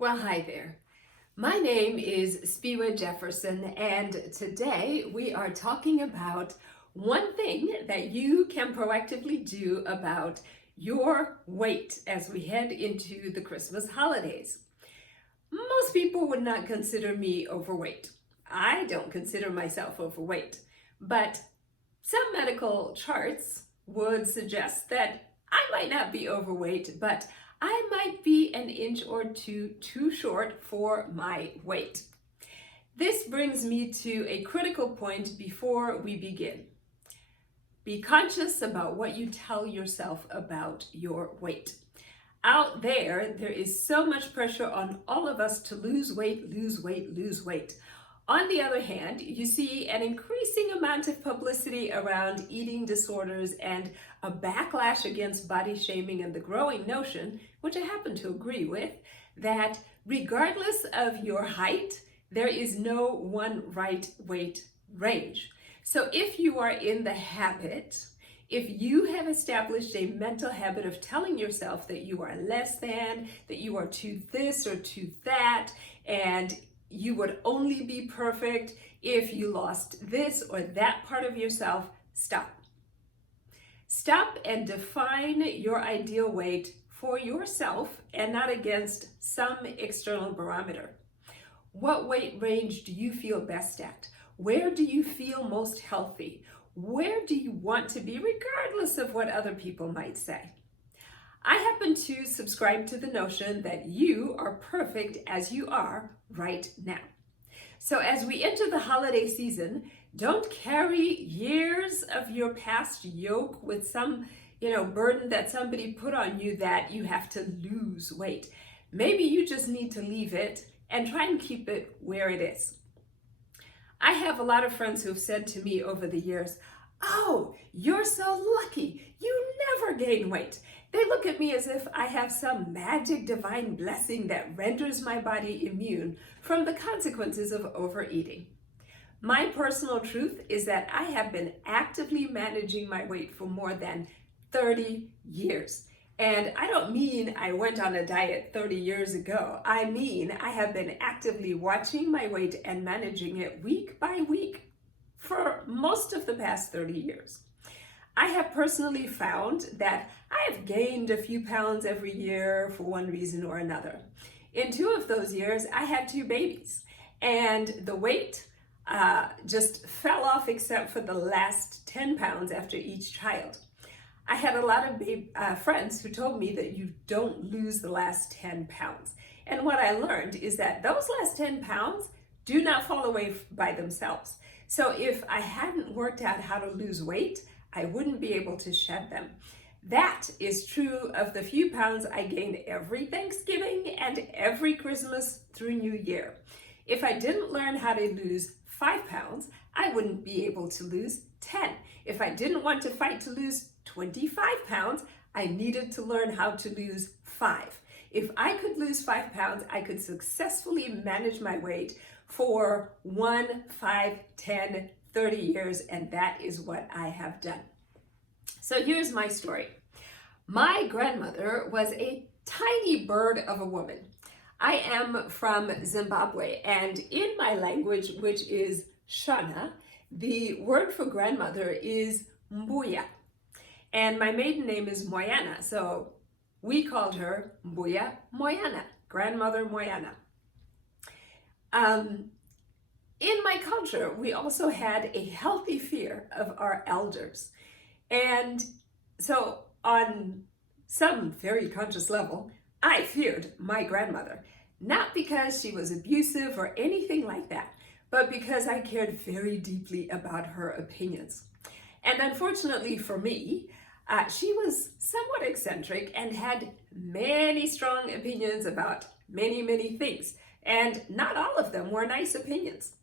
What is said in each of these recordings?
Well, hi there. My name is Spiwa Jefferson, and today we are talking about one thing that you can proactively do about your weight as we head into the Christmas holidays. Most people would not consider me overweight. I don't consider myself overweight, but some medical charts would suggest that I might not be overweight, but I might be an inch or two too short for my weight. This brings me to a critical point before we begin. Be conscious about what you tell yourself about your weight. Out there is so much pressure on all of us to lose weight, lose weight, lose weight. On the other hand, you see an increasing amount of publicity around eating disorders and a backlash against body shaming and the growing notion, which I happen to agree with, that regardless of your height, there is no one right weight range. So if you are in the habit, if you have established a mental habit of telling yourself that you are less than, that you are too this or too that, and you would only be perfect if you lost this or that part of yourself, stop. Stop and define your ideal weight for yourself and not against some external barometer. What weight range do you feel best at? Where do you feel most healthy? Where do you want to be regardless of what other people might say? I happen to subscribe to the notion that you are perfect as you are right now. So as we enter the holiday season, don't carry years of your past yoke with some, burden that somebody put on you that you have to lose weight. Maybe you just need to leave it and try and keep it where it is. I have a lot of friends who have said to me over the years, "Oh, you're so lucky. You never gain weight." They look at me as if I have some magic divine blessing that renders my body immune from the consequences of overeating. My personal truth is that I have been actively managing my weight for more than 30 years. And I don't mean I went on a diet 30 years ago. I mean I have been actively watching my weight and managing it week by week for most of the past 30 years. I have personally found that I have gained a few pounds every year for one reason or another. In 2 of those years, I had 2 babies, and the weight just fell off except for the last 10 pounds after each child. I had a lot of friends who told me that you don't lose the last 10 pounds. And what I learned is that those last 10 pounds do not fall away by themselves. So if I hadn't worked out how to lose weight, I wouldn't be able to shed them. That is true of the few pounds I gained every Thanksgiving and every Christmas through New Year. If I didn't learn how to lose 5 pounds, I wouldn't be able to lose 10. If I didn't want to fight to lose 25 pounds, I needed to learn how to lose 5. If I could lose 5 pounds, I could successfully manage my weight for 1, 5, 10, 30 years, and that is what I have done. So here's my story. My grandmother was a tiny bird of a woman. I am from Zimbabwe, and in my language, which is Shona, the word for grandmother is Mbuya. And my maiden name is Moyana, so we called her Mbuya Moyana, Grandmother Moyana. In my culture, we also had a healthy fear of our elders. And so on some very conscious level, I feared my grandmother, not because she was abusive or anything like that, but because I cared very deeply about her opinions. And unfortunately for me, she was somewhat eccentric and had many strong opinions about many, many things. And not all of them were nice opinions.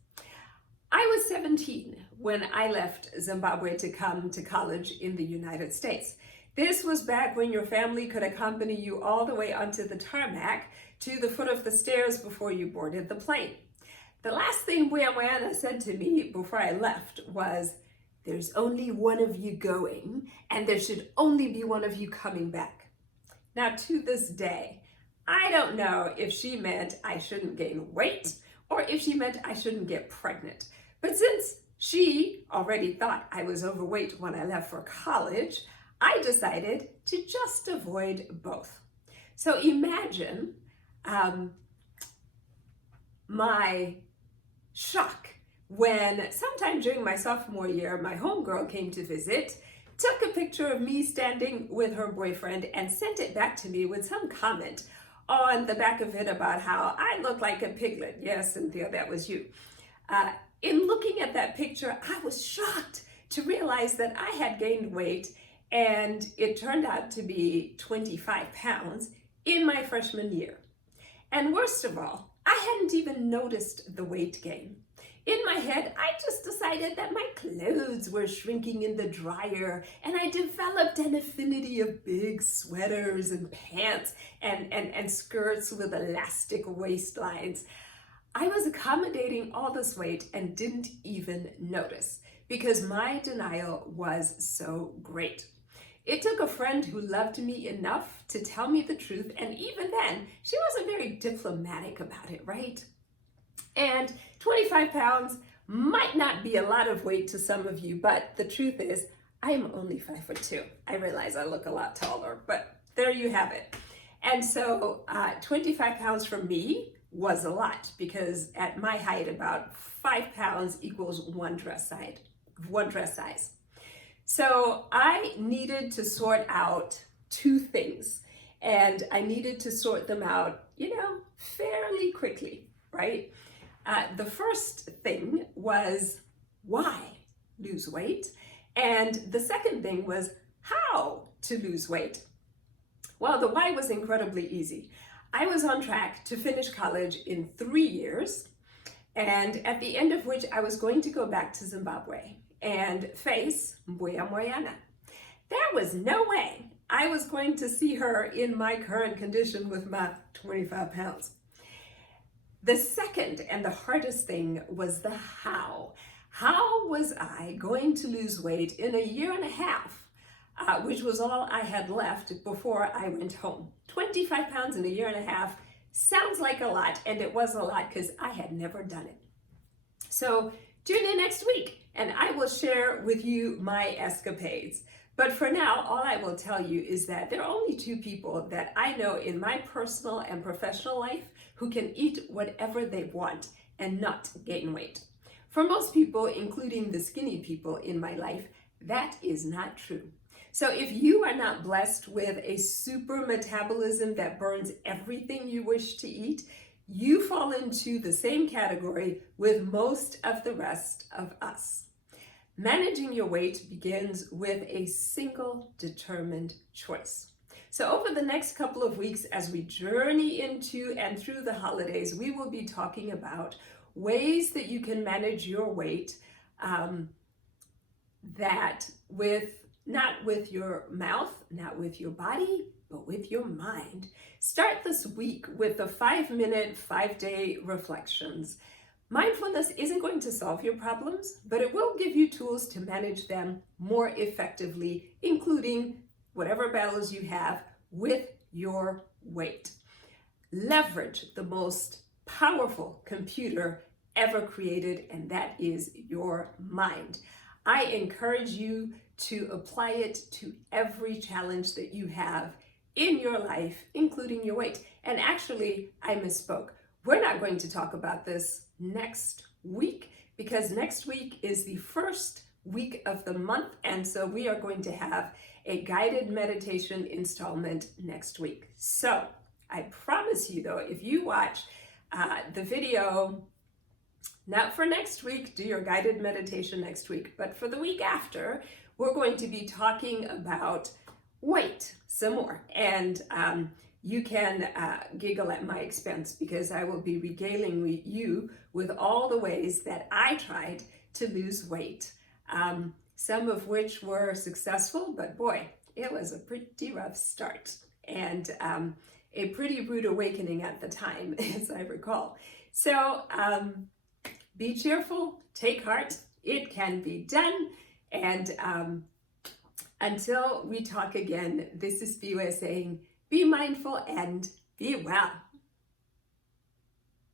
I was 17 when I left Zimbabwe to come to college in the United States. This was back when your family could accompany you all the way onto the tarmac to the foot of the stairs before you boarded the plane. The last thing Moyana said to me before I left was, "There's only one of you going, and there should only be one of you coming back." Now, to this day, I don't know if she meant I shouldn't gain weight or if she meant I shouldn't get pregnant. But since she already thought I was overweight when I left for college, I decided to just avoid both. So imagine my shock when sometime during my sophomore year, my homegirl came to visit, took a picture of me standing with her boyfriend and sent it back to me with some comment on the back of it about how I look like a piglet. Yes, Cynthia, that was you. In looking at that picture, I was shocked to realize that I had gained weight, and it turned out to be 25 pounds in my freshman year. And worst of all, I hadn't even noticed the weight gain. In my head, I just decided that my clothes were shrinking in the dryer, and I developed an affinity of big sweaters and pants and skirts with elastic waistlines. I was accommodating all this weight and didn't even notice because my denial was so great. It took a friend who loved me enough to tell me the truth, and even then, she wasn't very diplomatic about it, right? And 25 pounds might not be a lot of weight to some of you, but the truth is, I am only 5'2". I realize I look a lot taller, but there you have it. And so 25 pounds for me was a lot because at my height, about 5 pounds equals one dress size. So I needed to sort out two things, and I needed to sort them out, fairly quickly, right? The first thing was why lose weight, and the second thing was how to lose weight. Well, the why was incredibly easy. I was on track to finish college in 3 years, and at the end of which I was going to go back to Zimbabwe and face Mbuya Moyana. There was no way I was going to see her in my current condition with my 25 pounds. The second and the hardest thing was the how. How was I going to lose weight in a year and a half, which was all I had left before I went home? 25 pounds in a year and a half sounds like a lot, and it was a lot because I had never done it. So tune in next week and I will share with you my escapades. But for now, all I will tell you is that there are only two people that I know in my personal and professional life who can eat whatever they want and not gain weight. For most people, including the skinny people in my life, that is not true. So if you are not blessed with a super metabolism that burns everything you wish to eat, you fall into the same category with most of the rest of us. Managing your weight begins with a single determined choice. So over the next couple of weeks, as we journey into and through the holidays, we will be talking about ways that you can manage your weight not with your mouth, not with your body, but with your mind. Start this week with the 5-minute, 5-day reflections. Mindfulness isn't going to solve your problems, but it will give you tools to manage them more effectively, including whatever battles you have with your weight. Leverage the most powerful computer ever created, and that is your mind. I encourage you to apply it to every challenge that you have in your life, including your weight. And actually, I misspoke. We're not going to talk about this next week because next week is the first week of the month, and so we are going to have a guided meditation installment next week. So I promise you though, if you watch the video, not for next week, do your guided meditation next week, but for the week after, we're going to be talking about weight some more. And you can giggle at my expense because I will be regaling you with all the ways that I tried to lose weight. Some of which were successful, but boy, it was a pretty rough start and a pretty rude awakening at the time, as I recall. So be cheerful, take heart, it can be done. And until we talk again, this is Biwa saying, be mindful and Be well.